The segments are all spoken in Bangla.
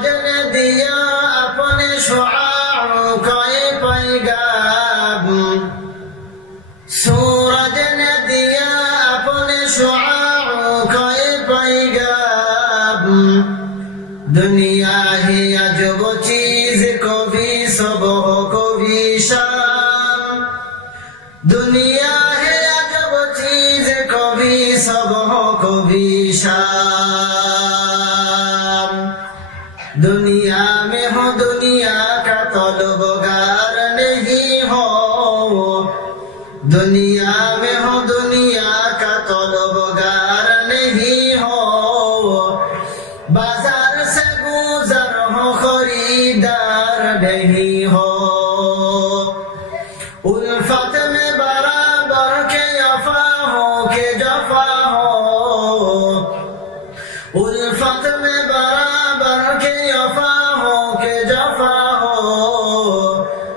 ने दिया अपने शुआओं का ये पैगाम, सूरज ने दिया अपने शुआओं का ये पैगाम, दुनिया ही अजब चीज को भी सुबह को भी शाम, दुनिया है अजब चीज को भी सुबह को भी शाम, दुनिया में हो दुनिया का तलबगार नहीं हो, दुनिया में हो दुनिया का तलबगार नहीं हो, बाजार से गुजर हो खरीदार नहीं हो, उल्फत में बराबर के अफा हो के जफा हो, उल्फत में बराबर के अफा हो के जफा हो,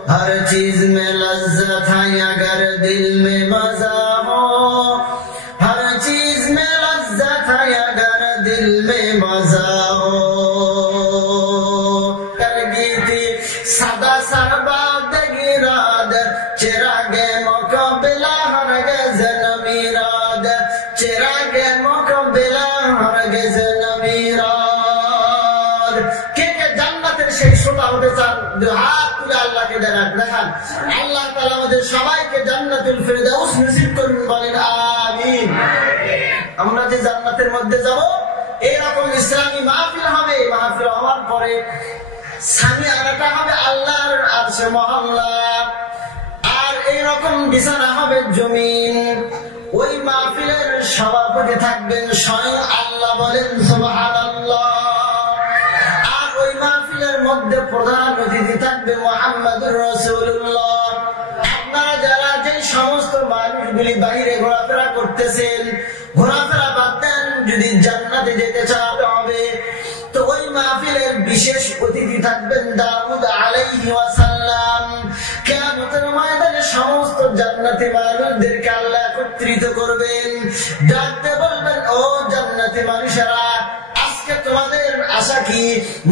हर चीज में लज्जत है अगर दिल में मजा हो, हर चीज में लज्जत है अगर दिल में मजा हो, करगी थी सदा सरबाद गिराद, चिरागे मुकबिला हरगिज नमीराद, चिरागे मुकबिला हरगिज नमीराद। के জান্নাতের সেই শ্রোতা হতে চান? দুই হাত তুলে আল্লাহকে দেখান। আল্লাহ তাআলা আমাদের সবাইকে জান্নাতুল ফিরদাউস নসিব করুন, বলেন আমিন। আমরা যে জান্নাতের মধ্যে যাব, এরকম ইসলামী মাহফিল হবে, মাহফিল হওয়ার পরে সামিয়ানাটা হবে আল্লাহর আরশে মহল্লা, আর এইরকম বিছানা হবে জমিন। ওই মাহফিলের সভাপতি থাকবেন স্বয়ং আল্লাহ, বলেন সুবহানাল্লাহ। আর ওই মাহফিলের মধ্যে প্রধান অতিথি থাকবে মুহাম্মদুর রাসূলুল্লাহ। আপনারা যারা যে সমস্ত মানুষগুলি বাইরে ঘোরাফেরা করতেছেন, ঘোরাফেরা বাদ দেন, যদি জান্নাতে যেতে চান হবে, তো ওই মাহফিলের বিশেষ অতিথি থাকবেন দাউদ আলাইহি ওয়াসাল্লাম। কিয়ামতের ময়দানে সমস্ত জান্নাতি মানুষদেরকে আল্লাহ একত্রিত করবেন, ডাকতে বলবেন, ও জান্নাতি মানুষেরা, আজকে তোমাদের আশা কি,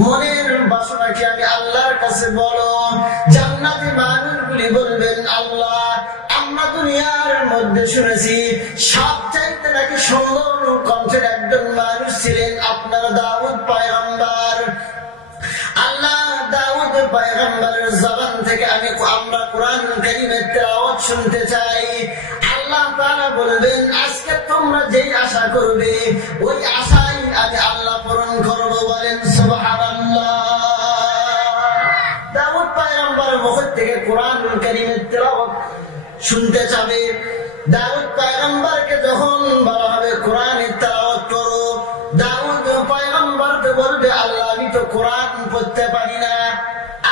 মনের বাসনা কি আমি আল্লাহর কাছে বলো। জান্নাতি মানুষগুলি বলবেন, আল্লাহ, আমরা দুনিয়ার মধ্যে শুনেছি সবচাইতে নাকি সুন্দর কণ্ঠের একজন মানুষ ছিলেন আপনার দাউদ পয়গম্বর। আল্লাহ, দাউদ পয়গম্বরের জবান থেকে আমরা কোরআন কারীমের তেলাওয়াত শুনতে চাই। আল্লাহ তাআলা বলবেন, আজকে তোমরা যেই আশা করবে ওই আশাই আমি আল্লাহ পূরণ করব, বলেন সুবহানাল্লাহ। দাউদ পয়গম্বরের মুখ থেকে কোরআন কারীমের তেলাওয়াত শুনতে চাবে। দাউদ পয়গম্বরকে যখন বলা হবে কোরআনের তেলাওয়াত করো, দাউদ পয়গম্বরকে বলবে, আল্লাহ, আমি তো কোরআন পড়তে পারি না।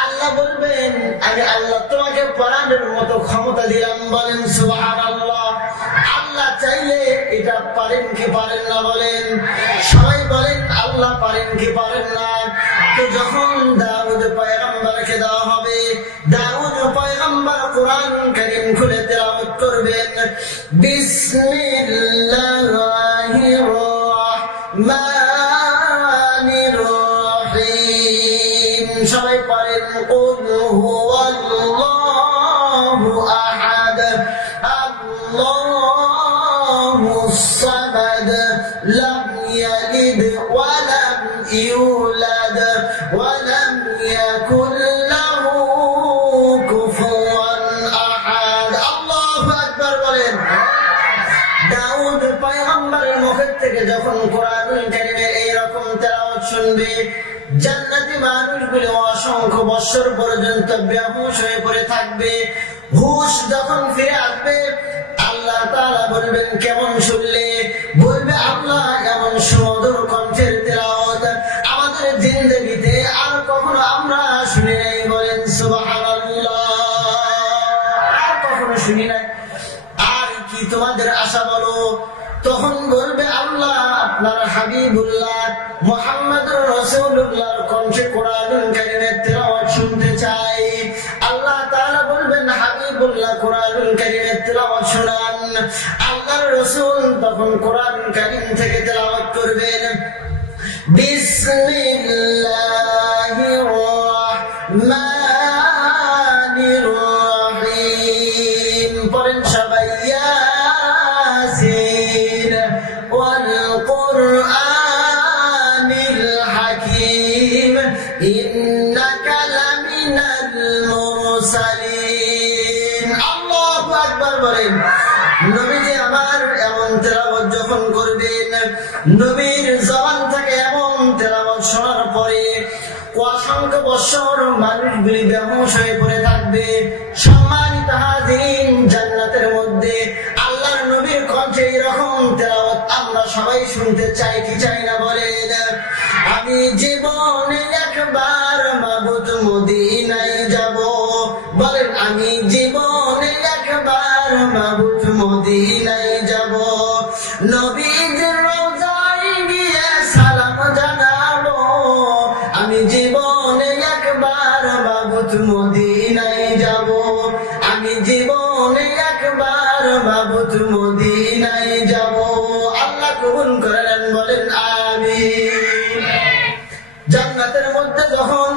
আল্লাহ বলবেন, আমি আল্লাহ তোমাকে পড়ানোর মতো ক্ষমতা দিলাম, বলেন সুবহানাল্লাহ। আল্লাহ চাইলে এটা পারেন কি পারেন না, বলেন সবাই, বলেন আল্লাহ পারেন কি পারেন না। তো যখন দাউদ পয়গম্বরকে দেওয়া হবে, দাউদ পয়গম্বর কোরআন কারীম খুলে তেলাওয়াত করবেন, বিসমিল্লাহির রাহমানির রহিম। সবাই পড়েন, কুল হুয়াল্লাহু আহাদ, আল্লাহুস সামাদ, লাম ইয়ালিদ ওয়া লাম ইউলাদ ওয়া লাম ইয়াকুল লাহু কুফুয়ান আহাদ। আল্লাহু আকবার, বলেন। দাউদ পয়গম্বরের মুখ থেকে যখন কোরআনুল কারীমে এইরকম তেলাওয়াত শুনবে, জান্নাতি মানুষগুলো অসংখ্য বছর পর্যন্ত বেহুশ হয়ে পড়ে থাকবে। হুশ যখন ফিরে আসবে, আল্লাহ তাআলা বলবেন, কেমন শুনলে? বলবে, আল্লাহ, এমন সুমধুর কণ্ঠের তেলাওয়াত আমাদের জিন্দেগিতে আর কখনো আমরা শুনি নাই, বলেন সুবহানাল্লাহ। আর কখনো শুনি নাই। আর কি তোমাদের আশা বলো? তখন বলবে, আল্লাহ, আপনার হাবিবুল্লাহ মুহাম্মদুর রাসূলুল্লাহর কণ্ঠে কোরআনুল কারীমের তেলাওয়াত শুনতে চাই। আল্লাহ তাআলা বলবেন, হাবিবুল্লাহ কোরআনুল কারীমের তেলাওয়াত শোনান। আল্লাহর রাসূল তখন কোরআন কারীম থেকে তেলাওয়াত করবেন, বিসমিল্লাহ নবীর জবান থেকে এমন তেলাওয়াত শোনার পরে অসংখ্য বছর মানুষগুলি বেহুশ হয়ে পড়ে থাকবে। সম্মানিত হাজিরিন, জান্নাতের মধ্যে আল্লাহর নবীর কণ্ঠে এরকম তেলাওয়াত আমরা সবাই শুনতে চাই কি চাই না বলেন? আমি জীবনে একবার মাবুদ মদিনায় যাব, বলেন আমি জীবনে একবার মাবুদ মদিনায় যাব, নবীজির রওজায় গিয়ে সালাম জানাবো, আমি জীবনে একবার মাবুদ মদিনায় যাব, আমি জীবনে একবার মাবুদ মদিনায় যাব। আল্লাহ কবুল করেন, বলেন আমিন। জান্নাতের মধ্যে যখন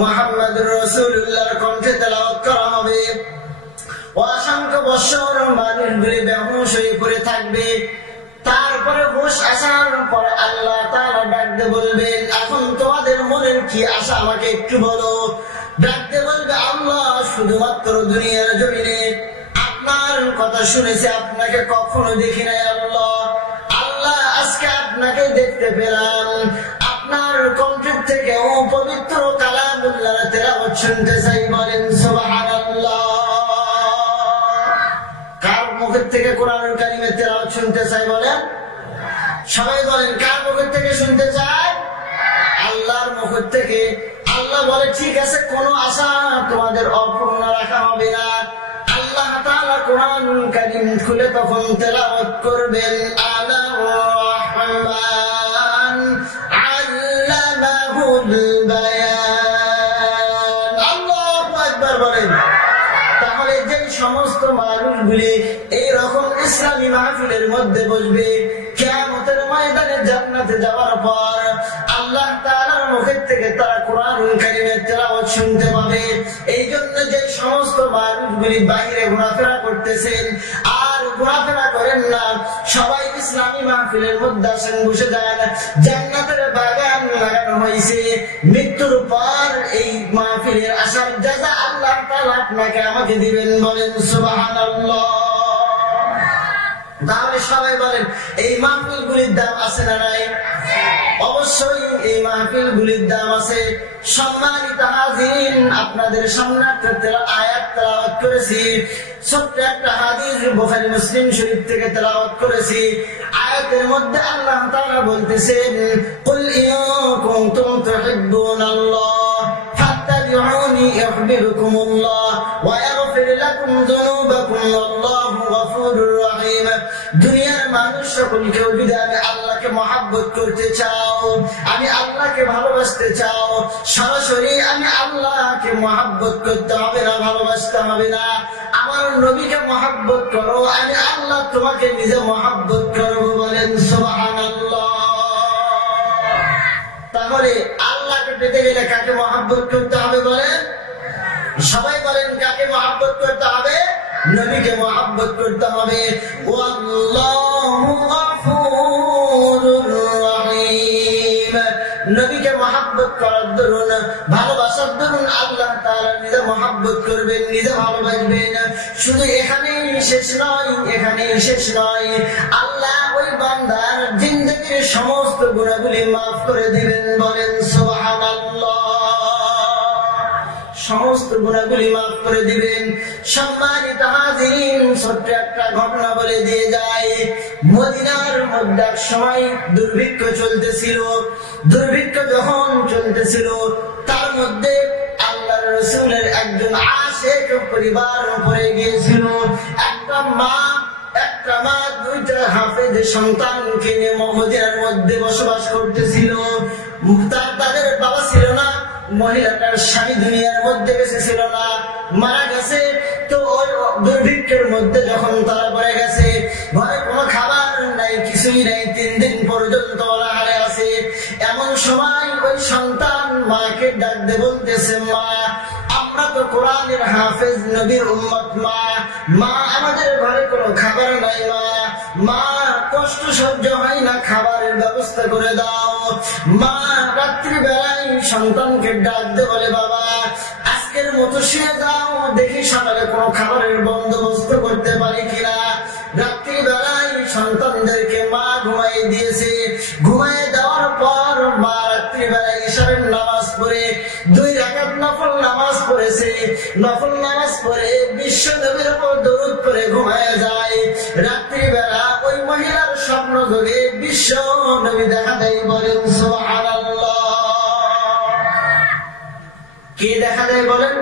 মুহাম্মদুর রাসূলুল্লাহর কণ্ঠে তেলাওয়াত করা হবে, অসংখ্য বছর মানুষগুলি বেহুশ হয়ে পড়ে থাকবে। তারপরে হুশ আসার পর আল্লাহ তাআলা ডাকতে বলবেন, এখন তোমাদের মনের কি আশা আমাকে একটু বলো। ডাকতে বলবে, আল্লাহ শুধুমাত্র দুনিয়ার জমিনে আপনার কথা শুনেছি, আপনাকে কখনো দেখি নাই আল্লাহ। আল্লাহ আজকে আপনাকে দেখতে পেলাম, আপনার কণ্ঠের থেকে ও পবিত্র কালামুল্লাহর তেলাওয়াত শুনতে চাই, বলেন সুবহানাল্লাহ। কার মুখের থেকে কোরআনুল কারীমের তেলাওয়াত শুনতে চাই বলেন? সবাই বলেন, কার মুখের থেকে শুনতে চায়? আল্লাহর মুখের থেকে। আল্লাহ বলে, ঠিক আছে, কোনো আশা তোমাদের অপূর্ণ রাখা হবে না। আল্লাহ তাআলা কোরআনুল কারীম খুলে তখন তেলাওয়াত করবেন, আলার রহমান আল্লামাহুল বায়ান। আল্লাহু আকবার বলেন। তাহলে যে সমস্ত মানুষগুলি এইরকম ইসলামী মাহফিলের মধ্যে বসবে, কিয়ামতের ময়দানে জান্নাতে যাওয়ার পর আল্লাহ তাআলার মুখের থেকে তারা কোরআনুল কারীমের তেলাওয়াত শুনতে পাবে। এই জন্য যে সমস্ত মানুষগুলি বাইরে ঘোরাফেরা করতেছেন আর ঘোরাফেরা করেন না, সবাই ইসলামী মাহফিলের মধ্যে আসেন, বসে যান। জান্নাতের বাগান লাগানো হয়েছে, মৃত্যুর পর এই মাহফিলের আসার জাযা আল্লাহ তাআলা আপনাকে আমাকে দিবেন, বলেন সুবহানাল্লাহ। তাহলে সবাই বলেন, এই মাহফিলগুলির দাম আছে না নাই? অবশ্যই এই মাহফিলগুলির দাম আছে। সম্মানিত হাজিরিন, আপনাদের সামনে একটা আয়াত তেলাওয়াত করেছি, ছোট্ট একটা হাদিস বুখারী মুসলিম শরীফ থেকে তেলাওয়াত করেছি। আয়াতের মধ্যে আল্লাহ তাআলা বলতেছেন, কুল ইন কুনতুম তুহিব্বুনাল্লাহ ফাত্তাবিউনি ইউহিব্বুকুমুল্লাহ ওয়া ইয়াগফির লাকুম যুনুবাকুম ওয়াল্লাহু গফুরুর রহিম। দুনিয়ার মানুষ সকলকেও যদি আমি আল্লাহকে মহব্বত করতে চাও, আমি আল্লাহকে ভালোবাসতে চাও, সরাসরি আমি আল্লাহকে মহব্বত করতে হবে না, ভালোবাসতে হবে না। আমার নবীকে মহব্বত করো, আমি আল্লাহ তোমাকে নিজে মহব্বত করব, বলেন সুবহানাল্লাহ। তাহলে আল্লাহকে পেতে গেলে কাকে মহব্বত করতে হবে বলেন? সবাই বলেন, কাকে মহব্বত করতে হবে? নবীকে মহব্বত করতে হবে। আল্লাহু গফুরুর রহিম। নবীকে মহব্বত করার দরুন, ভালোবাসার দরুন আল্লাহ তাআলা নিজে মহব্বত করবেন, নিজে ভালোবাসবেন। শুধু এখানেই শেষ নয়, এখানেই শেষ নয়, আল্লাহ ওই বান্দার জিন্দেগীর সমস্ত গুনাহগুলি মাফ করে দিবেন, বলেন সুবহানাল্লাহ। সমস্ত গুনাহগুলি মাফ করে দিবেন। সম্মানিত হাজিরিন, ছোট্ট একটা ঘটনা বলে দিয়ে যায়। মদিনার মধ্যে এক সময় দুর্ভিক্ষ চলতেছিল। দুর্ভিক্ষ যখন চলতেছিল, তার মধ্যে আল্লাহর রাসূলের একজন আশিক পরিবার পড়ে গিয়েছিল। একটা মা দুইটা হাফেজ সন্তানকে নিয়ে মদিনার মধ্যে বসবাস করতেছিল। তাদের বাবা ছিল না, মহিলাটার স্বামী দুনিয়ার মধ্যে বেঁচে ছিল না, মারা গেছে। তো ওই দুর্ভিক্ষের মধ্যে যখন তারা পড়ে গেছে, ঘরে কোনো খাবার নাই, কিছুই নাই, 3 দিন পর্যন্ত অনাহারে আছে। এমন সময় ওই সন্তান মাকে ডাকতে বলতেছে, মা আমরা তো কোরআনের হাফেজ, নবীর উম্মত, মা আমাদের ঘরে কোনো খাবার নাই, মা কষ্ট সহ্য হয় না, খাবারের ব্যবস্থা করে দাও। মা রাত্রি বেলায় সন্তানকে ডাকতে বলে, বাবা আজকের মতো শুয়ে যাও, দেখি সকালে কোনো খাবারের বন্দোবস্ত করতে পারি কিনা। রাত্রি বেলায় সন্তানদেরকে মা ঘুমাই দিয়েছে। ঘুমাই দেওয়ার পর মা রাত্রিবেলা ইশারের নামাজ পড়ে 2 রাকাত নফল নামাজ পড়েছে। নফল নামাজ পড়ে বিশ্ব নবীর উপর দরুদ পড়ে ঘুমায় যায়। রাত্রিবেলা ওই মহিলার স্বপ্ন যোগে বিশ্ব নবী দেখা দেয়। বলেন সুবহানাল্লাহ। কে দেখা দেয় বলেন?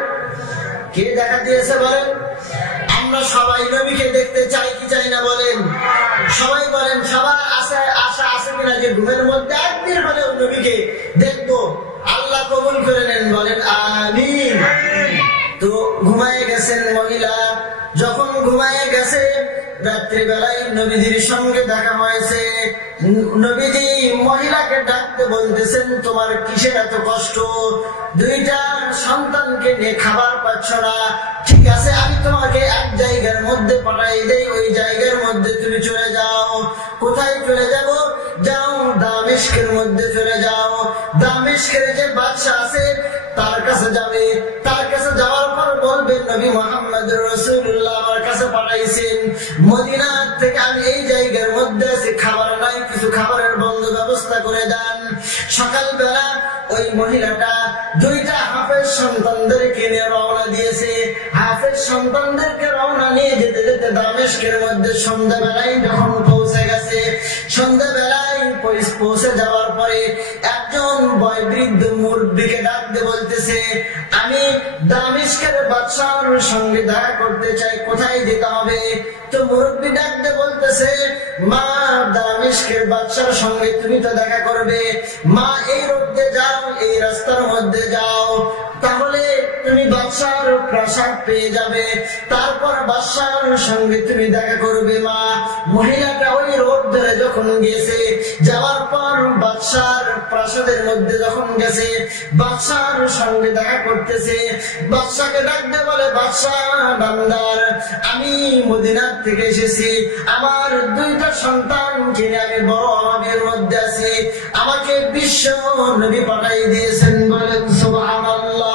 কে দেখা দিয়েছে বলেন? আমরা সবাই নবীকে দেখতে চাই কি চাই না বলেন? সবাই বলেন, সবার আশা আছে কিনা যে ঘুমের মধ্যে একদিন হলেও নবীকে দেখবো? আল্লাহ কবুল করে নেন, বলেন আমিন। তো ঘুমায় গেছেন মহিলা। যখন ঘুমায় গেছে রাত্রিবেলায় নবীজির সঙ্গে দেখা হয়েছে। নবীজি মহিলাকে ডাকতে বলতেছেন, তোমার কিসের এত কষ্ট? 2টা সন্তানকে নিয়ে খাবার পাচ্ছ না, ঠিক আছে আমি তোমাকে এক জায়গার মধ্যে পাঠাই দেই, ওই জায়গার মধ্যে তুমি চলে যাও। কোথায় চলে যাব? যাও দামেস্কের মধ্যে চলে যাও। দামেস্কের যে বাদশা আছে তার কাছে যাবে। তার কাছে যাওয়ার পর বলবেন, নবী মুহাম্মদ রাসূলুল্লাহ আমার কাছে পাঠাইছেন, মদিনা থেকে আমি এই জায়গার মধ্যে আছি, খাবার নাই, কিছু খাবারের ব্যবস্থা করে দেন। সকালবেলা ওই মহিলাটা 2টা হাফেজ সন্তানদেরকে নিয়ে রওনা দিয়েছে। হাফেজ সন্তানদেরকে রওনা নিয়ে যেতে যেতে দামেস্কের মধ্যে সন্ধ্যাবেলায় যখন পৌঁছে গেছে, সন্ধ্যাবেলায় পৌঁছে যাওয়ার পরে একজন বয়োবৃদ্ধ মুরব্বীকে ডাকতে বলতেছে, আমি দামেস্কের বাদশাহর সঙ্গে দেখা করতে চাই, কোথায় যেতে হবে? তো মুরব্বী ডাকতে বলতেছে, মা দামেস্কের বাদশার সঙ্গে তুমি তো দেখা করবে, মা এই রোডে যাও, এই রাস্তার মধ্যে যাও, তাহলে তুমি বাদশার প্রাসাদ পেয়ে যাবে, তারপর বাদশার সঙ্গে তুমি দেখা করবে। মা মহিলাটা ওই রোড ধরে যখন গেছে, যাওয়ার পর বাদশার প্রাসাদের মধ্যে যখন গেছে, বাদশার সঙ্গে দেখা করতেছে। বাদশাকে ডাকতে বলে, বাদশা নামদার, আমি মদিনা থেকে এসেছি, আমার 2টা সন্তান কিনে আমি বড় অভাবের মধ্যে আছি, আমাকে বিশ্ব নবী পাঠাই দিয়েছেন। বলেন সুবহানাল্লাহ।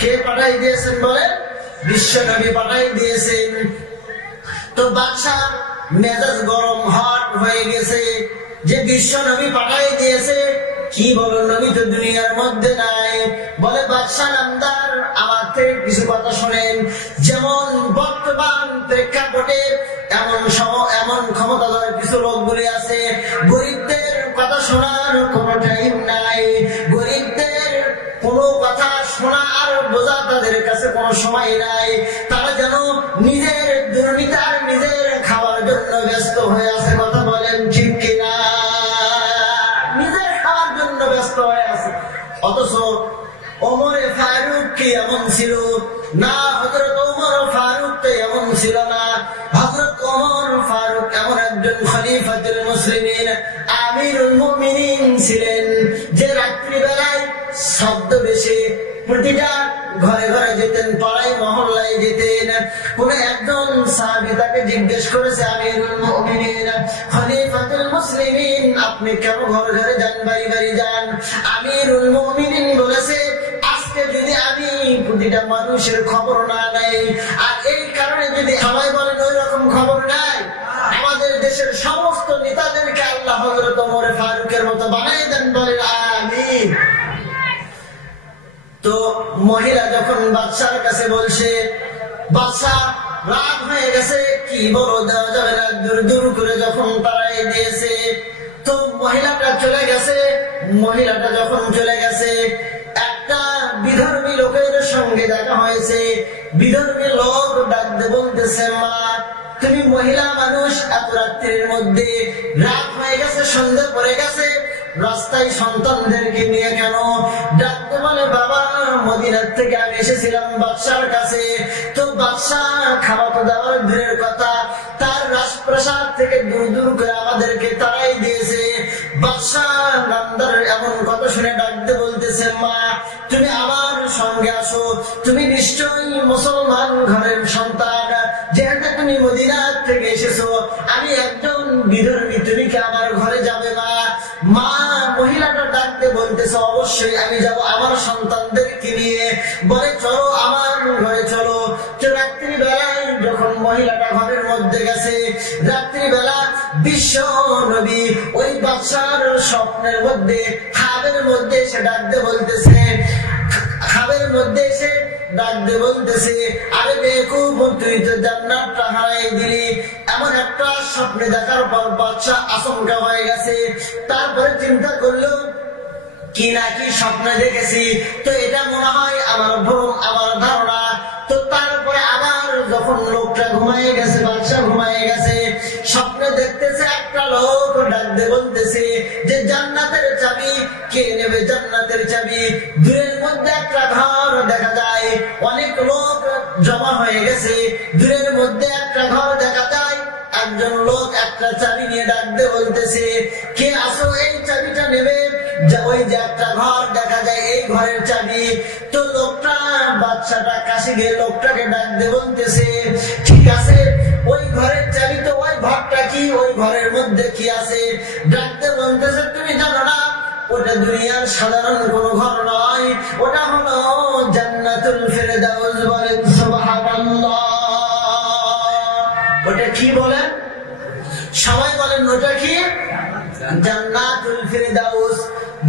কে পাঠাই দিয়েছেন বলেন? বিশ্ব নবী পাঠাই দিয়েছেন। তো বাদশা মেজাজ গরম হট হয়ে গেছে যে বিশ্ব নবী পাঠাই দিয়েছে, কি বলো নবী তো দুনিয়ার মধ্যে নাই। বলে, বাদশা নামদার আমার থেকে কিছু কথা শোনেন, যেমন বর্তমান প্রেক্ষাপটে এমন ক্ষমতাধর কিছু লোকগুলি আছে, গরিবদের কথা শোনার কোন টাইম নাই, গরিবদের কোনো কথা শোনা আর বোঝা তাদের কাছে কোনো সময় নাই, তারা যেন নিজের দুর্নীতি আর নিজের খাওয়ার জন্য ব্যস্ত হয়ে আছে। কথা বলেন ঠিক কিনা? নিজের খাওয়ার জন্য ব্যস্ত হয়ে আছে। অথচ ওমরে ফারুক কি এমন ছিল না? হযরত ওমর ফারুক তো এমন ছিল না। হযরত ওমর ফারুক এমন একজন খলিফাতুল মুসলিমিন, আমিরুল মুমিনিন ছিলেন, যে রাত্রিবেলায় ছদ্মবেশে প্রতিটা ঘরে ঘরে যেতেন, পাড়ায় মহল্লায় যেতেন। কোন একজন সাহাবী তাকে জিজ্ঞেস করেছে, আমিরুল মুমিনিন, খলিফাতুল মুসলিমিন, আপনি কেন ঘরে ঘরে যান, বাড়ি বাড়ি যান? আমিরুল মুমিনিন বলেছে, আজকে যদি আমি প্রতিটা মানুষের খবর না নেই, আর এই কারণে যদি সবাই বলেন ওই রকম খবর নাই, আমাদের দেশের সমস্ত নেতাদেরকে আল্লাহ হযরত ওমর ফারুকের মতো বানিয়ে দেন। বলেন আমিন। তো মহিলা যখন বাদশার কাছে বলছে, বাদশা রাগ হয়ে গেছে, কি বলো, দেওয়া যাবে না, দূর দূর করে যখন তাড়াই দিয়েছে। তো মহিলাটা চলে গেছে। মহিলাটা যখন চলে গেছে, একটা বিধর্মী লোকের সঙ্গে দেখা হয়েছে। বিধর্মী লোক ডাকতে বলতেছে, মা তুমি মহিলা মানুষ, এত রাত্রির মধ্যে, রাত হয়ে গেছে, সন্ধ্যা পড়ে গেছে, রাস্তায় সন্তানদেরকে নিয়ে কেন? ডাকতে বলে, বাবা মদিনার থেকে আমি এসেছিলাম বাদশার কাছে, তো বাদশা খাওয়া তো দেওয়ার দূরের কথা, তার রাজপ্রাসাদ থেকে দূর দূর করে আমাদেরকে তাড়াই দিয়েছে। বাদশা নামদার এমন কথা শুনে ডাকতে বলতেছে, মা তুমি আমার সঙ্গে আসো, তুমি নিশ্চয়ই মুসলমান ঘরের সন্তান, যেহেতু তুমি মদিনার থেকে এসেছো, আমি একজন বিধর্মী, তুমি কি আমার ঘরে যাবে? মা মহিলাটা ডাকতে বলতেছে, অবশ্যই আমি যাব আমার সন্তানদেরকে নিয়ে। বলে, চলো আমার ঘরে চলো। তো রাত্রিবেলায় যখন মহিলাটা ঘরের মধ্যে গেছে, রাত্রিবেলা বিশ্ব নবী ওই বাদশার স্বপ্নের মধ্যে খাবের মধ্যে সে ডাকতে বলতেছে, খাবের মধ্যে এসে ডাকতে বলতেছে, আরে বেকুব তুই তো জান্নাতটা হারাই দিলি। এমন একটা স্বপ্নে দেখার পর বাদশা আশঙ্কা হয়ে গেছে। তারপরে চিন্তা করলো কি না কি স্বপ্ন দেখেছি, তো এটা মনে হয় আমার ভ্রম, আমার ধারণা। তো তারপরে আবার যখন লোকটা ঘুমাই গেছে, বাদশা ঘুমাই গেছে, স্বপ্নে দেখতেছে একটা লোক ডাকতে বলতেছে যে জান্নাতের চাবি কে নেবে, জান্নাতের চাবি। দূরের মধ্যে একটা ঘর দেখা যায়, অনেক লোক জমা হয়ে গেছে। দূরের মধ্যে একটা ঘর দেখা যায়, একজন লোক একটা চাবি নিয়ে ডাকতে বলতেছে কে আসো এই চাবিটা নেবে। ওই যে একটা ঘর দেখা যায়, এই ঘরের চাবি। তো লোকটা বাচ্চাটা কাছে গিয়ে লোকটাকে ডাকতে বলতেছে ঠিক আছে ওই ঘরের চাবি, তো ওই ঘরটা কি, ওই ঘরের মধ্যে কি আছে। ডাকতে বলতেছে তুমি জানো না ওটা দুনিয়ার সাধারণ কোন ঘর নয়, ওটা হলো জান্নাতুল ফেরদাউস। বলেন সুবহানাল্লাহ। ওটা কি বলেন সবাই বলেন, ওটা কি? জান্নাতুল ফেরদাউস।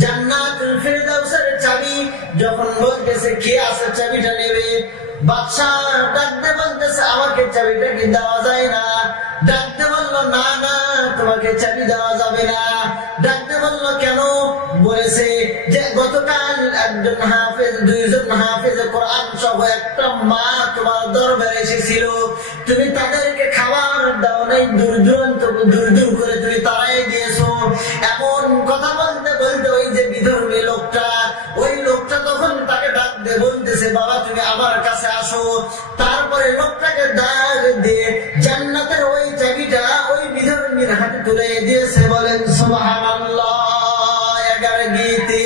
জান্নাতুল ফেরদাউসের চাবি যখন বলতেছে কে আছে চাবিটা নেবে, বাদশা ডাকতে বলতেছে আমাকে চাবিটা কি দেওয়া যায় না। ডাকতে বললো না না তোমাকে চাবি দেওয়া যাবে না। ডাকতে বললো কেন? বলেছে যে গতকাল একজন হাফেজ, দুইজন হাফেজ কোরআন সহ একটা মা তোমার দরবারে এসেছিল, তুমি তাদেরকে খাবার দাও নাই, দূর দূরান্ত দূর দূর করে তুমি তারাই দিয়েছো। এমন কথা বলতে বলতে ওই যে বিধর্মী লোকটা, ওই লোকটা তখন তাকে ডাকতে বলতেছে বাবা তুমি আমার কাছে আসো। তারপরে লোকটাকে ডাক দিয়ে জান্নাতের ওই চাবিটা ওই বিধর্মীর হাতে তুলে দিয়েছে। বলেন সুবহানাল্লাহ। 11 গীতে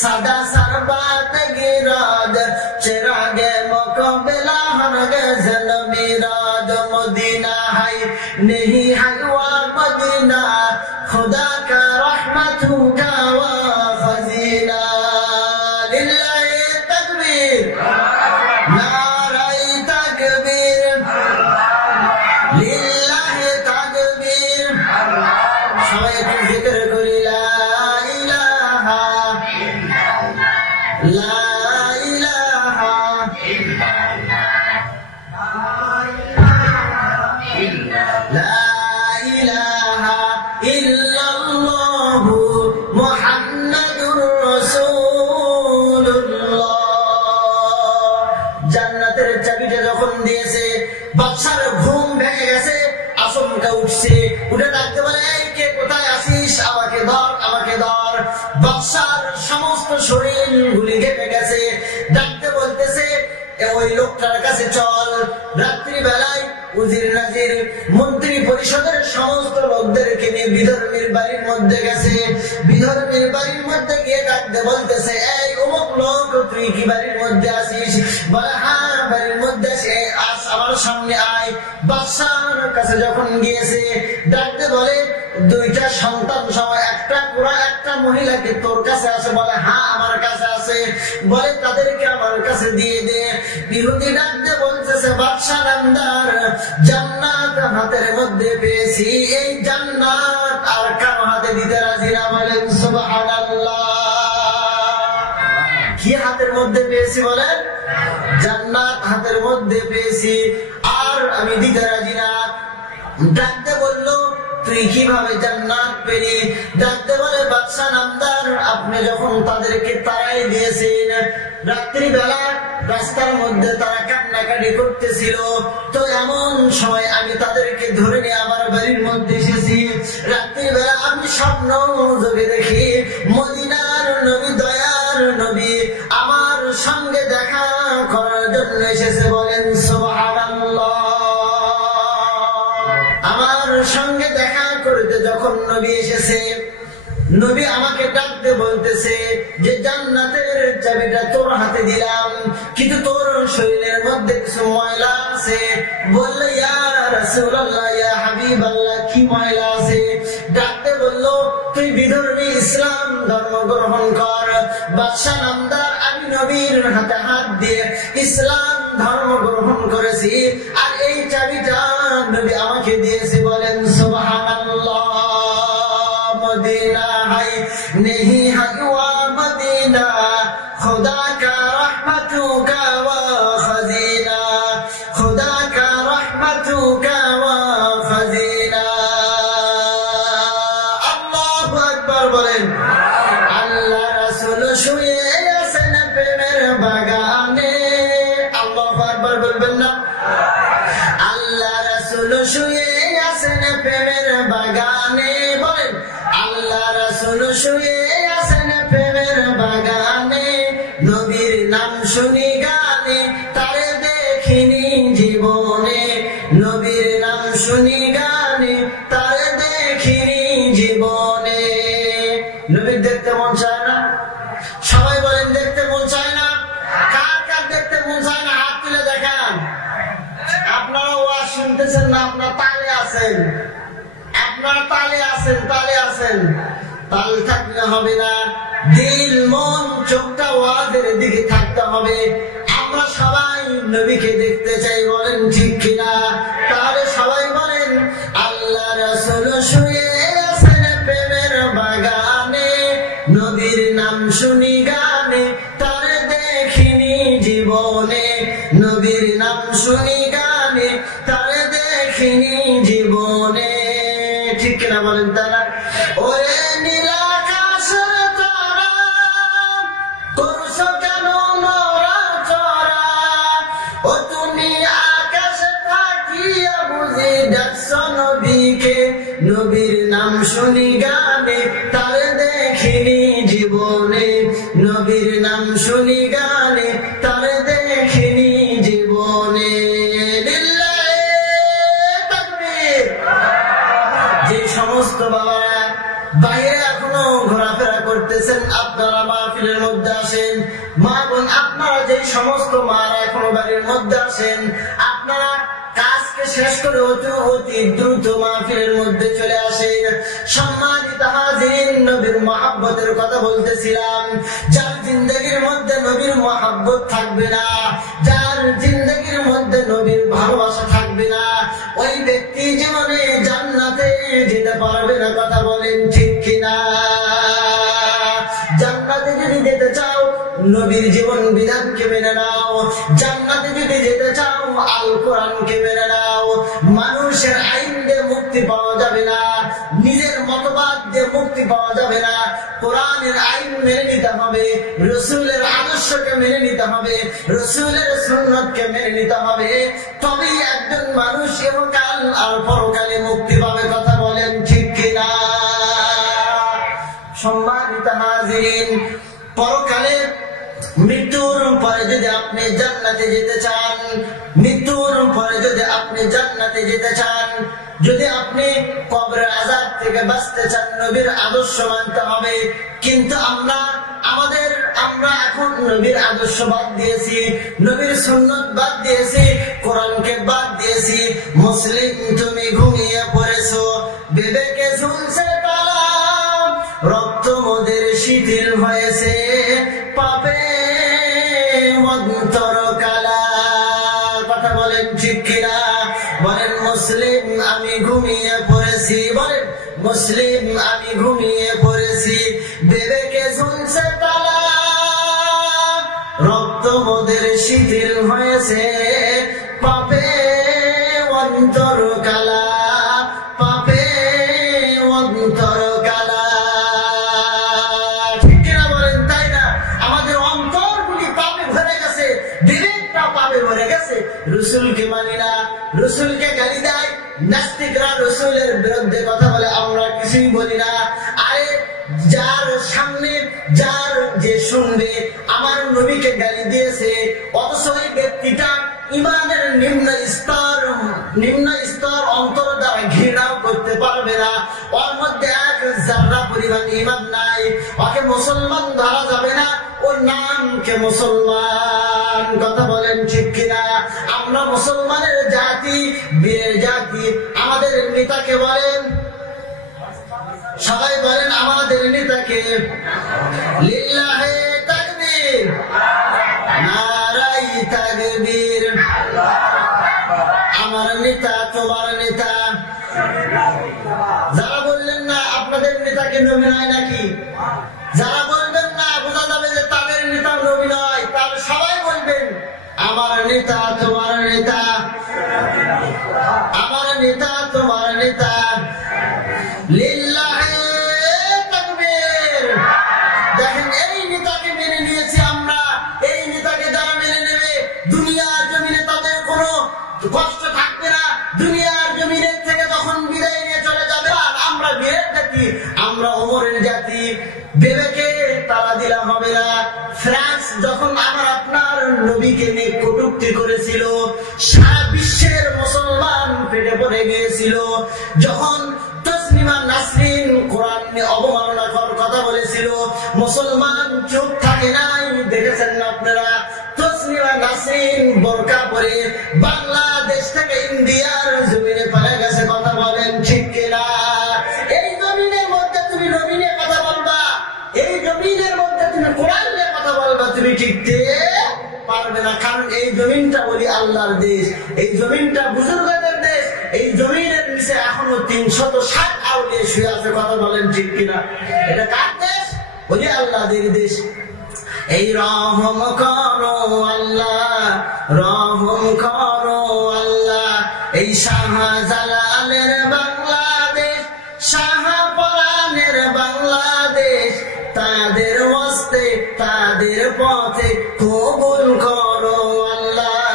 সাদা সরবাত গিরাদ চিরাগে মুকাবিলা হরগে জলমিরাদ মদিনা হাই नहीं हलवा मदीना खुदा का रहमतों का खजीना। लिल्लाहि तकबीर, नारे तकबीर, लिल्लाहि तकबीर। সবাই একটু জিকির করি লা ইলাহা লা ইলাহা লা ইলাহা ইল্লাল্লাহু মুহাম্মাদুর রাসূলুল্লাহ। জান্নাতের চাবিটা যখন দিয়েছে বাদশার ঘুম ভেঙে গেছে, আশঙ্কা উঠছে। উঠে ডাকতে বলে এই কে কোথায় আছিস, আমাকে ধর আমাকে ধর। বাদশার সমস্ত শরীর গুলি ঘেমে গেছে। ডাকতে বলতেছে ওই লোকটার কাছে চল। রাত্রি বেলায় উজির নাজির মন্ত্রী পরিষদের সমস্ত লোকদেরকে নিয়ে বিধর্মীর বাড়ির মধ্যে গেছে। বিধর্মীর বাড়ির মধ্যে গিয়ে ডাকতে বলতেছে এই অমুক লোক তুই কি বাড়ির মধ্যে আসিস? বলে হ্যাঁ বাড়ির মধ্যে আস, আমার সামনে আয়। বাদশার কাছে যখন গিয়েছে ডাকতে বলে দুইটা সন্তান সহ একটা পুরা একটা মহিলাকে তোর কাছে আছে? বলে হ্যাঁ আমার কাছে আছে। বলে তাদেরকে আমার কাছে দিয়ে দে। বিরোধী ডাকতে বলতেছে বাদশা নামদার জান্নাত হাতের মধ্যে পেয়েছি, এই জান্নাত আর কারো হাতে দিতে রাজি না। বলেন সুবহানাল্লাহ। কি হাতের মধ্যে পেয়েছি? বলেন জান্নাত হাতের মধ্যে পেয়েছি, আর আমি দিতে রাজি না। ডাকতে বললো তুই কিভাবে জান্নাত পেলি? ডাকতে বলে বাদশা নামদার আপনি যখন তাদেরকে তাড়াই দিয়েছেন, রাত্রি বেলা রাস্তার মধ্যে তারা কান্নাকাটি করতেছিল, তো এমন সময় আমি তাদেরকে ধরে নিয়ে আমার বাড়ির মধ্যে এসেছি। রাত্রি বেলা আমি স্বপ্ন যোগে দেখি মদিনার নবী, দয়ার নবী আমার সঙ্গে দেখা করার জন্য এসেছে। বলেন সুবহানাল্লাহ। আমার সঙ্গে দেখা করতে যখন নবী এসেছে, নবী আমাকে ডাকতে বলতেছে যে জান্নাতের চাবিটা তোর হাতে দিলাম, কিন্তু তোর শরীরের মধ্যে কিছু ময়লা আছে। বলল ইয়া রাসূলুল্লাহ, ইয়া হাবিবাল্লাহ, কি ময়লা আছে? ডাকতে বলল তুই বিধর্মী ইসলাম ধর্ম গ্রহণ কর। বাদশা নামদার আমি নবীর হাতে হাত দিয়ে ইসলাম ধর্ম গ্রহণ করেছি, আর এই চাবিটা নবী আমাকে দিয়েছে। বলেন সুবহানাল্লাহ। मदीना है नहीं है वो मदीना खुदा का रहमतों का वो खजीना खुदा का रहमतों का वो खजीना अल्लाहु अकबर बोलें अल्लाह रसूल शुए आছেন প্রেমের বাগানে আল্লাহু আকবার বলবেন না আল্লাহ রাসূল শুয়ে আছেন প্রেমের বাগানে বলেন আল্লাহ রাসূল শুয়ে আছেন প্রেমের বাগানে নবীর নাম শুনি গানে তারে দেখিনি জীবনে নবীর নাম শুনি গানে তারে দেখিনি জীবনে নবীর দেখতে মন চায় না সবাই বলেন দেখতে মন চায় না কার কার দেখতে মন চায় না হাত তুলে দেখান আপনারা ওয়াজ শুনতেছেন না আপনারা তালে আছেন আপনারা তালে আছেন তাল থাকলে হবে না দিল মন চোখটা ওয়াজের দিকে থাকতে হবে আমরা সবাই নবীকে দেখতে চাই বলেন ঠিক কিনা তাহলে সবাই বলেন আল্লাহ রাসূল শুয়ে আছেন প্রেমের বাগানে নবীর নাম শুনি গানে তারে দেখিনি জীবনে নবীর নাম শুনি গানে তারে দেখিনি জীবনে ঠিক কিনা বলেন তারা ওরে নীল আকাশের তারা করছো কেন নড়াচড়া ও তুমি আকাশে থাকিয়া বুঝি ডাকছো নবীকে নবীর নাম শুনি গানে তারে দেখিনি জীবনে নবীর নাম শুনি গানে তারে দেখিনি জীবনে যে সমস্ত বাবারা বাইরে এখনো ঘোরাফেরা করতেছেন আপনারা মাহফিলের মধ্যে আসেন মা বোন আপনারা যে সমস্ত মারা এখনো বাড়ির মধ্যে আসেন আপনারা কাজকে শেষ করে অতি দ্রুত মাহফিলের মধ্যে চলে আসেন সম্মানিত হাজিরিন নবীর মহব্বতের কথা বলতেছিলাম যার জিন্দেগির মধ্যে নবীর মহব্বত থাকবে না যার জিন্দেগির মধ্যে নবীর ভালোবাসা থাকবে না ওই ব্যক্তি জীবনে জান্নাতে যেতে পারবে না কথা বলেন ঠিক কিনা জান্নাতে যদি যেতে চাও নবীর জীবন বিধানকে মেনে নাও জান্নাতে যদি যেতে চাও আল কোরআনকে মেনে নাও মানুষের আইন দিয়ে মুক্তি পাওয়া যাবে না নিজের মতবাদ দিয়ে মুক্তি পাওয়া যাবে না কোরআনের আইন মেনে নিতে হবে রাসূলের আদর্শকে মেনে নিতে হবে রাসূলের সুন্নাতকে মেনে নিতে হবে তবেই একজন মানুষ ইহকাল আর পরকালে মুক্তি পাবে কথা বলেন ঠিক কিনা সম্মানিত হাজিরিন পরকালে মৃত্যুর পরে যদি আপনি জান্নাতে যেতে চান মৃত্যুর পরে যদি আপনি জান্নাতে যেতে চান যদি আপনি কবরের আযাব থেকে বাঁচতে চান নবীর আদর্শ মানতে হবে কিন্তু আমরা এখন নবীর আদর্শ বাদ দিয়েছি নবীর সুন্নাত বাদ দিয়েছি কোরআনকে বাদ দিয়েছি মুসলিম তুমি ঘুমিয়ে পড়েছো বিবেকে ঝুলছে তালা রক্ত মোদের শিথিল হয়েছে পাপে অন্তর কালা কথা বলেন ঠিক কিনা বলেন মুসলিম আমি ঘুমিয়ে পড়েছি বলেন মুসলিম আমি ঘুমিয়ে পড়েছি বিবেকে ঝুলছে তালা রক্ত মোদের শিথিল হয়েছে পাপে অন্তর কালা পাপে অন্তর কালা ঠিক কিনা বলেন তাই না আমাদের অন্তরগুলি পাপে ভরে গেছে বিবেকটা পাপে ভরে গেছে রাসূলকে মানি না রাসূলকে গালি দেয় নাস্তিকরা রাসূলের বিরুদ্ধে কথা বলে আমরা কিছুই বলি না আরে যার সামনে যার যে শুনবে আমার নবীকে গালি দিয়েছে অথচ ওই ব্যক্তিটা ইমানের নিম্ন স্তর অন্তর দ্বারা ঘৃণাও করতে পারবে না ওর মধ্যে এক যারা পরিমাণ ইমান নাই ওকে মুসলমান ধরা যাবে না ওর নামকে মুসলমান কথা বলেন ঠিক কিনা আমরা মুসলমানের জাতি বীরের জাতি আমাদের নেতাকে বলেন সবাই বলেন আমাদের নেতাকে লিল্লাহে তাকবীর নারাই তাকবীর আমার নেতা তোমার নেতা যারা বললেন না আপনাদের নেতাকে নবী নয় নাকি? যারা বলবেন না, বোঝা যাবে যে তাদের নেতা নবী নয়, তার সবাই বলবেন আমার নেতা তোমার নেতা, আমার নেতা তোমার নেতা। লিল্লাহে তাকবীর। দেখেন, এই নেতাকে মেনে নিয়েছি আমরা। এই নেতাকে যারা মেনে নেবে, দুনিয়ার জমিনে তাদের কোনো কষ্ট থাকবে না। দুনিয়ার জমিনের থেকে যখন বিদায় নিয়ে চলে যাবে, আমরা বীরের জাতি, আমরা ওমরের জাতি, বিবেকে তারা দিলা হবে না। ফ্রান্স যখন আমার আপনার নবীকে নিয়ে কটূক্তি করেছিল, সারা বিশ্বের মুসলমান পেটে পড়ে গিয়েছিল। যখন তসলিমা নাসরিন কোরআন নিয়ে অবমাননাকর কথা বলেছিল, মুসলমান চুপ থাকে নাই। দেখেছেন না আপনারা? তসলিমা নাসরিন বোরকা পরে বাংলাদেশ থেকে ইন্ডিয়ার জমিনে পালা গেছে। কথা বলেন ঠিক কিনা? এই জমিনের মধ্যে তুমি নবী নিয়ে কথা বলবা, এই জমিনের মধ্যে তুমি কোরআন নিয়ে কথা বলবা, তুমি টিকতে পারবে না। কারণ এই জমিনটা বলি আল্লাহর দেশ, এই জমিনটা বুজুর্গদের দেশ। এই জমিনের নিচে এখনো 360 আউলিয়া শুয়ে আছে। কথা বলেন ঠিক কিনা? এটা কার দেশ? বলি আল্লাহদের দেশ। এই রহম করো আল্লাহ, রহম করো আল্লাহ, এই শাহজালালের বাংলাদেশ, শাহপরানের বাংলাদেশ, তাদের ওয়াস্তে তাদের পথে কবুল করো আল্লাহ,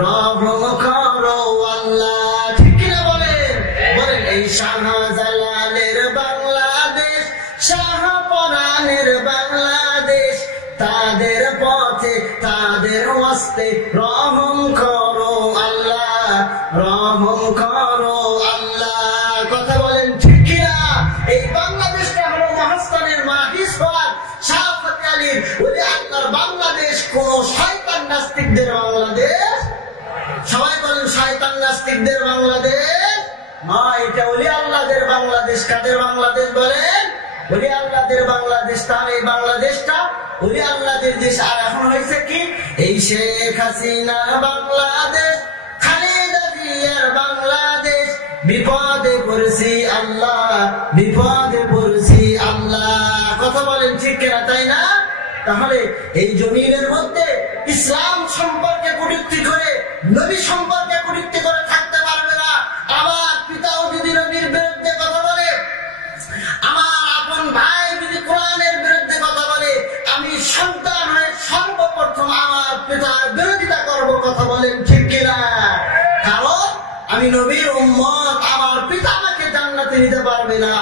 রহম করো আল্লাহ। ঠিক কিনা বলেন? বলেন এই শাহজালালের বাংলাদেশ, শাহপরানের বাংলাদেশ, তাদের পথে তাদের ওয়াস্তে রহম করো আল্লাহ, রহম করো আল্লাহ। কথা বলেন ঠিক কিনা? এই বাংলাদেশটা হলো মহাস্থানের মাহিসওয়ার শাহ ফতে আলীর ওলি আল্লাহর বাংলাদেশ, কোন শয়তান নাস্তিকদের বাংলাদেশ। সবাই বলেন শয়তান নাস্তিকদের বাংলাদেশ না, এটা ওলি আল্লাহদের বাংলাদেশ। কাদের বাংলাদেশ বলেন? ওলি আল্লাহদের বাংলাদেশ। তাহলে এই বাংলাদেশটা ওলি আল্লাহদের দেশ। আর এখন হয়েছে কি? এই শেখ হাসিনার বাংলাদেশ, খালেদা জিয়ার বাংলাদেশ, বিপদে পড়েছি আল্লাহ, বিপদে পড়েছি আল্লাহ। কথা বলেন ঠিক কিনা? তাই না? তাহলে এই জমিনের মধ্যে ইসলাম সম্পর্কে কটূক্তি করে, নবী সম্পর্কে কটূক্তি করে থাকতে পারবে না। আমার পিতাও যদি নবীর বিরুদ্ধে কথা বলে, আমার আপন ভাই যদি কোরআনের বিরুদ্ধে কথা বলে, আমি সন্তান হয়ে সর্বপ্রথম আমার পিতার বিরোধিতা করব। কথা বলেন ঠিক কিনা? কারণ আমি নবীর উম্মত, আমার পিতা আমাকে জান্নাতে নিতে পারবে না,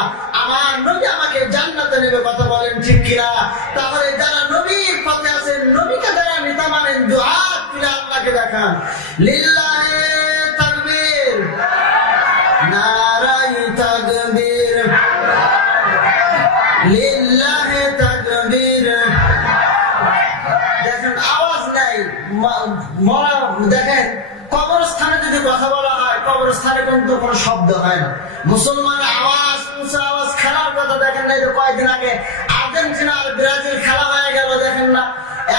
আমার নবী আমাকে জান্নাতে নেবে। কথা বলেন ঠিক কিনা? তাহলে যারা নবীর পথে আছেন, নবীকে যারা নেতা মানেন, দুহাত তুলে আল্লাহকে দেখান। লিল্লাহে তাকবীর, নারায়ে তাকবীর, লিল্লাহে তাকবীর। দেখেন আওয়াজ নাই। দেখেন কবরস্থানে যদি কথা বলা হয়, কবরস্থানে কিন্তু কোনো শব্দ হয় না। মুসলমান আওয়াজ, উঁচা আওয়াজ, খেলার কথা দেখেন না? এটা কয়েকদিন আগে আর্জেন্টিনা আর ব্রাজিল খেলা হয়ে গেল, দেখেন না?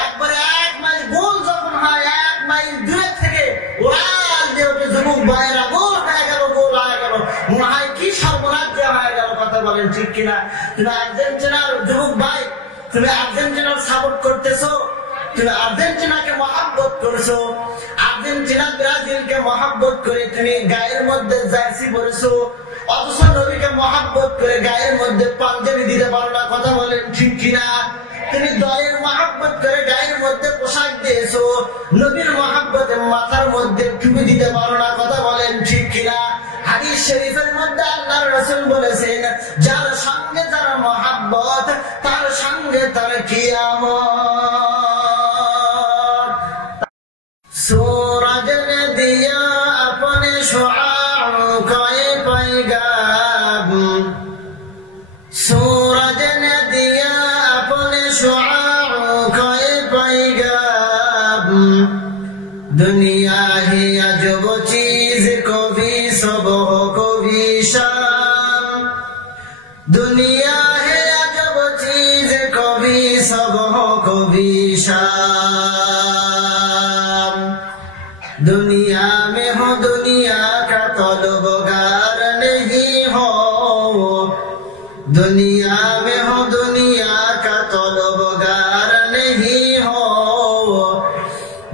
একবারে 1 মাইল গোল যখন হয়, 1 মাইল দূরে থেকে ওরাল দিয়ে ওঠে যুবক ভাইয়েরা, গোল হয়ে গেল, গোল হয়ে গেল। মনে হয় কি সর্বনাশ হয়ে গেল। কথা বলেন ঠিক কিনা? তুমি আর্জেন্টিনার যুবক ভাই, তুমি আর্জেন্টিনার সাপোর্ট করতেছো, তুমি আর্জেন্টিনাকে মহাব্বত করছো, আর্জেন্টিনা ব্রাজিলকে মহাব্বত করে তুমি গায়ের মধ্যে জার্সি পরেছো, অথচ নবীকে মহাব্বত করে গায়ের মধ্যে পাঞ্জাবি দিতে পারো না। কথা বলেন ঠিক কিনা? তুমি দলের মহাব্বত করে গায়ের মধ্যে পোশাক দিয়েছো, নবীর মহাব্বতে মাথার মধ্যে টুপি দিতে পারো না। কথা বলেন ঠিক কিনা? হাদিস শরীফের মধ্যে আল্লাহর রাসূল বলেছেন, যার সঙ্গে যার মহাব্বত, তার সঙ্গে তার কিয়ামত। सूरज ने दिया अपने शुआओं का ये पैगाम, सूरज ने दिया अपने शुआओं का ये पैगाम, दुनिया ही अजब चीज, कभी सुबह कभी शाम, दुनिया है अजब चीज, कभी सुबह कभी शाम, दुनिया में हो दुनिया का तलबगार नहीं हो, दुनिया में हो दुनिया का तलबगार नहीं हो,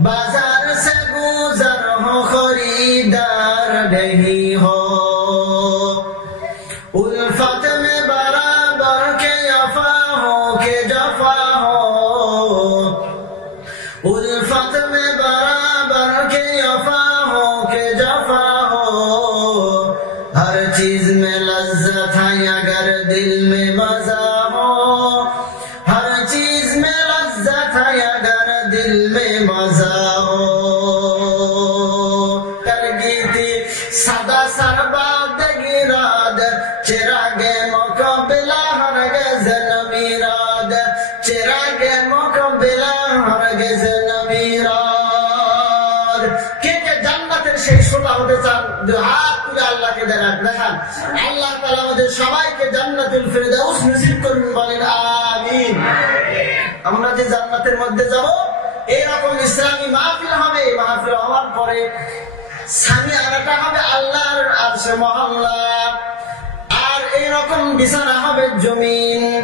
बाजार से गुजर हो खरीदार नहीं हो, उल्फत में बराबर के वफा हो के जफा हो, उल्फत में बराबर के वफा हो के जफा हो, हर चीज में लज्जत है अगर दिल में मजा हो, हर चीज में लज्जत है अगर दिल में मजा हो। करगीती सदा सरबाद गिराद चिरागे मुकबिला हरगिज नमीराद, चिरागे मुकबिला हरगिज नमीराद। কে কে জান্নাতের সেই শ্রোতা হতে চান? দুই হাত তুলে আল্লাহকে দেখান। আল্লাহ তাআলা আমাদের সবাইকে জান্নাতুল ফিরদাউস নসিব করুন, বলেন আমিন। আমরা যে জান্নাতের মধ্যে যাব, এরকম ইসলামী মাহফিল হবে। মাহফিল হওয়ার পরে সামিয়ানাটা হবে আল্লাহর আরশে মহল্লা, আর এইরকম বিছানা হবে জমিন।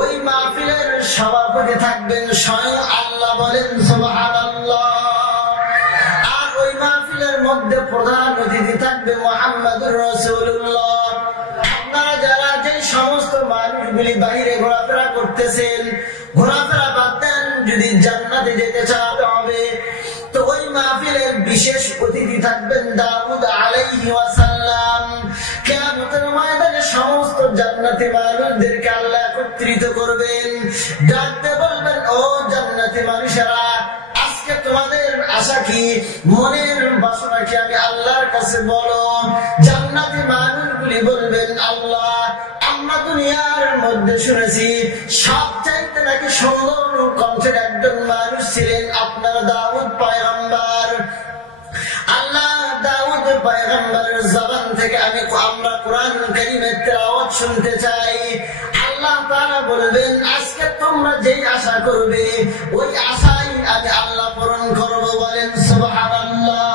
ওই মাহফিলের সভাপতি থাকবেন স্বয়ং আল্লাহ, বলেন সুবহানাল্লাহ। আর ওই মাহফিলের মধ্যে প্রধান অতিথি থাকবে মুহাম্মদুর রাসূলুল্লাহ। আপনারা যারা যে সমস্ত মানুষগুলি বাইরে ঘোরাফেরা করতেছেন, ঘোরাফেরা বাদ দেন, যদি জান্নাতে যেতে চাইতে হবে তো ওই মাহফিলের বিশেষ অতিথি থাকবেন দাউদ আলাইহি ওয়াসাল্লাম। কিয়ামতের ময়দানে সমস্ত জান্নাতি মানুষদেরকে আল্লাহ একত্রিত করবেন, ডাকতে বলবেন, ও জান্নাতি মানুষেরা, আজকে তোমাদের আশা কি, মনের বাসনা কি আমি আল্লাহর কাছে বলো। জান্নাতি মানুষগুলি বলবেন, আল্লাহ, আমরা দুনিয়ার মধ্যে শুনেছি সবচাইতে নাকি সুন্দর কণ্ঠের একজন মানুষ ছিলেন আপনার দাউদ পয়গম্বর। আল্লাহ, দাউদ পয়গম্বরের জবান থেকে আমরা কোরআন কারীমের তেলাওয়াত শুনতে চাই। আল্লাহ তাআলা বলবেন, আজকে তোমরা যেই আশা করবে ওই আশাই আমি আল্লাহ পূরণ করব, বলেন সুবহানাল্লাহ।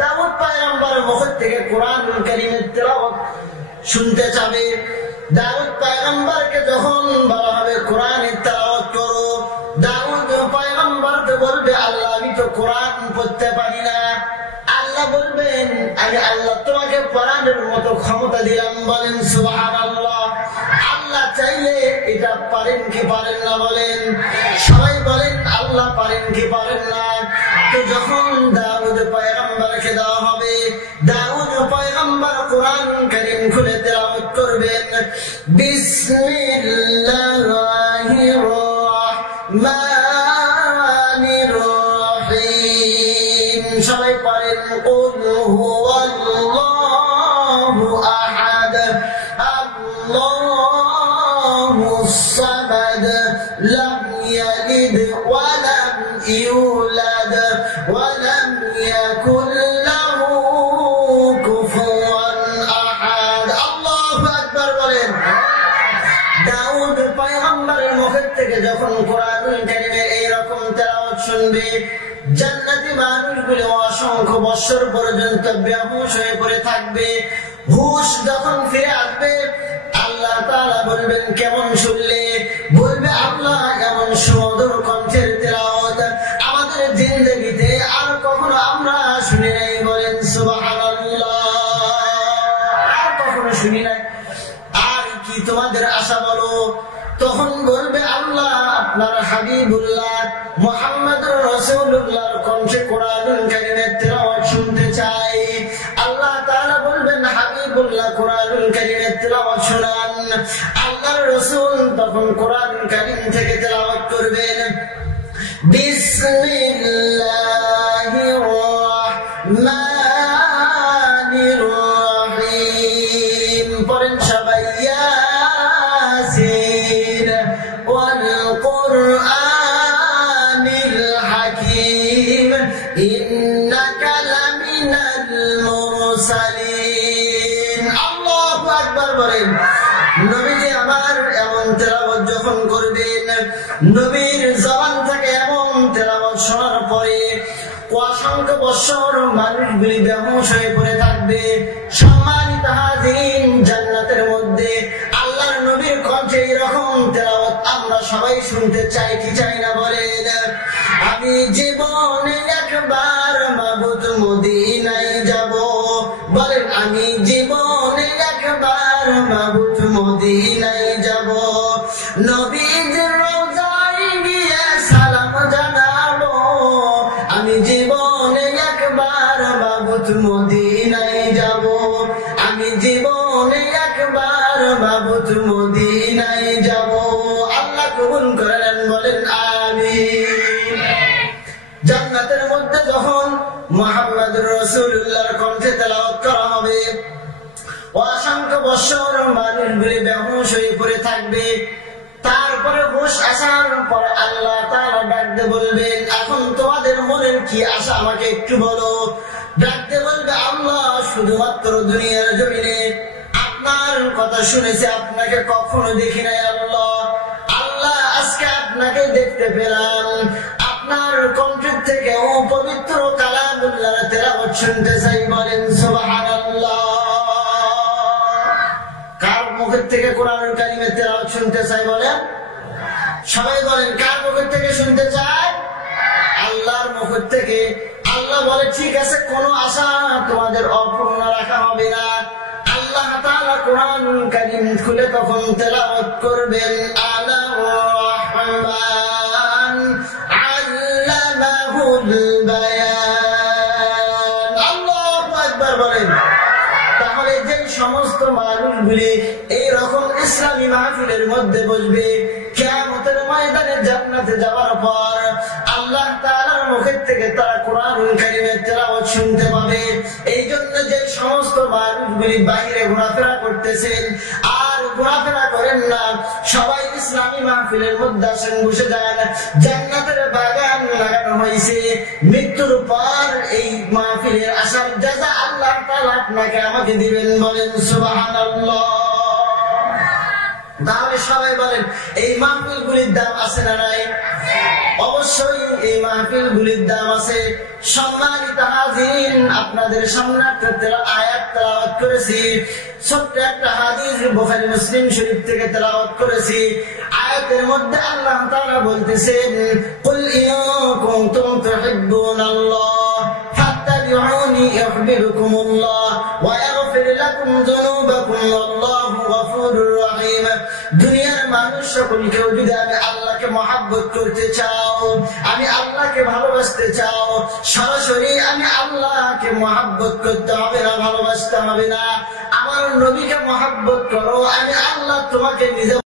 দাউদ পয়গম্বরের মুখ থেকে কোরআন কারীমের তেলাওয়াত শুনতে চাবে। দাউদ পয়গম্বরকে যখন বলা হবে কোরআনের তেলাওয়াত করো, দাউদ পয়গম্বরকে বলবে, আল্লাহ, আমি তো কোরআন পড়তে পারি না। আল্লাহ বলবেন, আমি আল্লাহ তোমাকে পড়ানোর মতো ক্ষমতা দিলাম, বলেন সুবহানাল্লাহ। আল্লাহ চাইলে এটা পারেন কি পারেন না, বলেন সবাই, বলেন আল্লাহ পারেন কি পারেন না। তো যখন দাউদ পয়গম্বরকে দেওয়া হবে, দাউদ পয়গম্বর কোরআন কারীম খুলে তেলাওয়াত করবেন, বিসমিল্লাহির রাহমানির রাহিম। সবাই পারেন, কুল হুয়াল্লাহু আহাদ, আল্লাহুস সামাদ, লাম ইয়ালিদ ওয়া লাম ইউলাদ ওয়া লাম ইয়াকুল লাহু কুফুয়ান আহাদ। আল্লাহু আকবার, বলেন। দাউদ পয়গম্বরের মুখ থেকে যখন কোরআনুল কারীমের এইরকম তেলাওয়াত শুনবে, জান্নাতি মানুষগুলো অসংখ্য বছর পর্যন্ত বেহুশ হয়ে পড়ে থাকবে। হুশ যখন ফিরে আসবে, আল্লাহ তাআলা বলবেন, কেমন শুনলে? বলবে, আল্লাহ, এমন সুমধুর কণ্ঠের তেলাওয়াত আমাদের জিন্দেগিতে আর কখনো আমরা শুনি নাই, বলেন সুবহানাল্লাহ। আর কখনো শুনি নাই। আর কি তোমাদের আশা বলো? তখন বলবে, আল্লাহ, আপনার হাবিবুল্লাহ মুহাম্মদুর রাসূলুল্লাহর কণ্ঠে কোরআনুল কারীমের তেলাওয়াত শুনতে চাই। আল্লাহ তাআলা বলবেন, হাবিবুল্লাহ কোরআনুল কারীমের তেলাওয়াত শোনান। আল্লাহর রাসূল তখন কোরআনুল কারীম থেকে তেলাওয়াত করবেন, বিসমিল্লাহির রাহমানির রাহিম। পড়েন সবাই, ইয়াসিন ওয়াল কুরআনিল হাকীম ইন্নাকা লামিনাল মুরসালিন। আল্লাহু আকবার, বলেন। নবীজি আমার এমন তেলাওয়াত যখন করবেন, নবীর জবান থেকে এমন তেলাওয়াত শোনার পরে অসংখ্য বছর মানুষগুলি বেহুশ হয়ে পড়ে থাকবে। সম্মানিত হাজিরিন, জান্নাতের মধ্যে সবাই শুনতে চাই কি চাই না বলেন? আমি জীবনে একবার মাবুদ মদিনায় যাব, বলেন আমি জীবনে একবার মাবুদ মদিনায় যাব, নবীজির রওজায় গিয়ে সালাম জানাবো, আমি জীবনে একবার মাবুদ মদিনায় যাব, আমি জীবনে একবার মাবুদ মদিনায় যাব। আল্লাহ কবুল করেন, বলেন আমিন। জান্নাতের মধ্যে যখন মুহাম্মদুর রাসূলুল্লাহর কণ্ঠে তেলাওয়াত করা হবে, অসংখ্য বছর মানুষগুলি বেহুশ হয়ে পড়ে থাকবে, তারপরে হুঁশ আসার পর আল্লাহ তাআলা ডাকতে বলবেন, এখন তোমাদের মনের কি আশা আমাকে একটু বলো। ডাকতে বলবে, আল্লাহ শুধুমাত্র দুনিয়ার জমিনে আপনার কথা শুনেছি, আপনাকে কখনো দেখি নাই আল্লাহ। আল্লাহ আজকে আপনাকে দেখতে পেলাম, আপনার কণ্ঠের থেকে ও পবিত্র কালামুল্লাহ তেলাওয়াত শুনতে চাই, বলেন সুবহানাল্লাহ। কার মুখের থেকে কোরআনুল কারীমের তেলাওয়াত শুনতে চাই বলেন? সবাই বলেন, কার মুখের থেকে শুনতে চায়? আল্লাহর মুখের থেকে। আল্লাহ বলে, ঠিক আছে, কোনো আশা তোমাদের অপূর্ণ রাখা হবে না। আল্লাহ তাআলা কোরআনুল কারীম খুলে তখন তেলাওয়াত করবেন, আলার রহমান আল্লামাহুল বায়ান। আল্লাহু আকবার বলেন। তাহলে যে সমস্ত মানুষগুলি এইরকম ইসলামী মাহফিলের মধ্যে বসবে, কিয়ামতের ময়দানে জান্নাতে যাওয়ার পর আল্লাহ তাআলার মুখের থেকে তারা কোরআনুল কারীমের তেলাওয়াত শুনতে পাবে। এই জন্য যে সমস্ত মানুষগুলি বাইরে ঘোরাফেরা করতেছেন আর ঘোরাফেরা করেন না, সবাই ইসলামী মাহফিলের মধ্যে আসেন, বসে যান। জান্নাতের বাগান লাগানো হয়েছে, মৃত্যুর পর এই মাহফিলের আসার জাযা আল্লাহ তাআলা আপনাকে আমাকে দিবেন, বলেন সুবহানাল্লাহ। তাহলে সবাই বলেন, এই মাহফিলগুলির দাম আছে না নাই? অবশ্যই এই মাহফিলগুলির দাম আছে। সম্মানিত হাজিরিন, আপনাদের সামনে একটা আয়াত তেলাওয়াত করেছি, ছোট্ট একটা হাদিস বুখারী মুসলিম শরীফ থেকে তেলাওয়াত করেছি। আয়াতের মধ্যে আল্লাহ তাআলা বলতেছেন, কুল ইন কুনতুম তুহিব্বুনাল্লাহ ফাত্তাবিউনি ইউহিব্বুকুমুল্লাহ ওয়া ইয়াগফির লাকুম যুনুবাকুম ওয়াল্লাহু গফুরুর রহিম। দুনিয়ার মানুষ সকলকেও যদি আমি আল্লাহকে মহব্বত করতে চাও, আমি আল্লাহকে ভালোবাসতে চাও, সরাসরি আমি আল্লাহকে মহব্বত করতে হবে না, ভালোবাসতে হবে না। আমার নবীকে মহব্বত করো, আমি আল্লাহ তোমাকে নিজে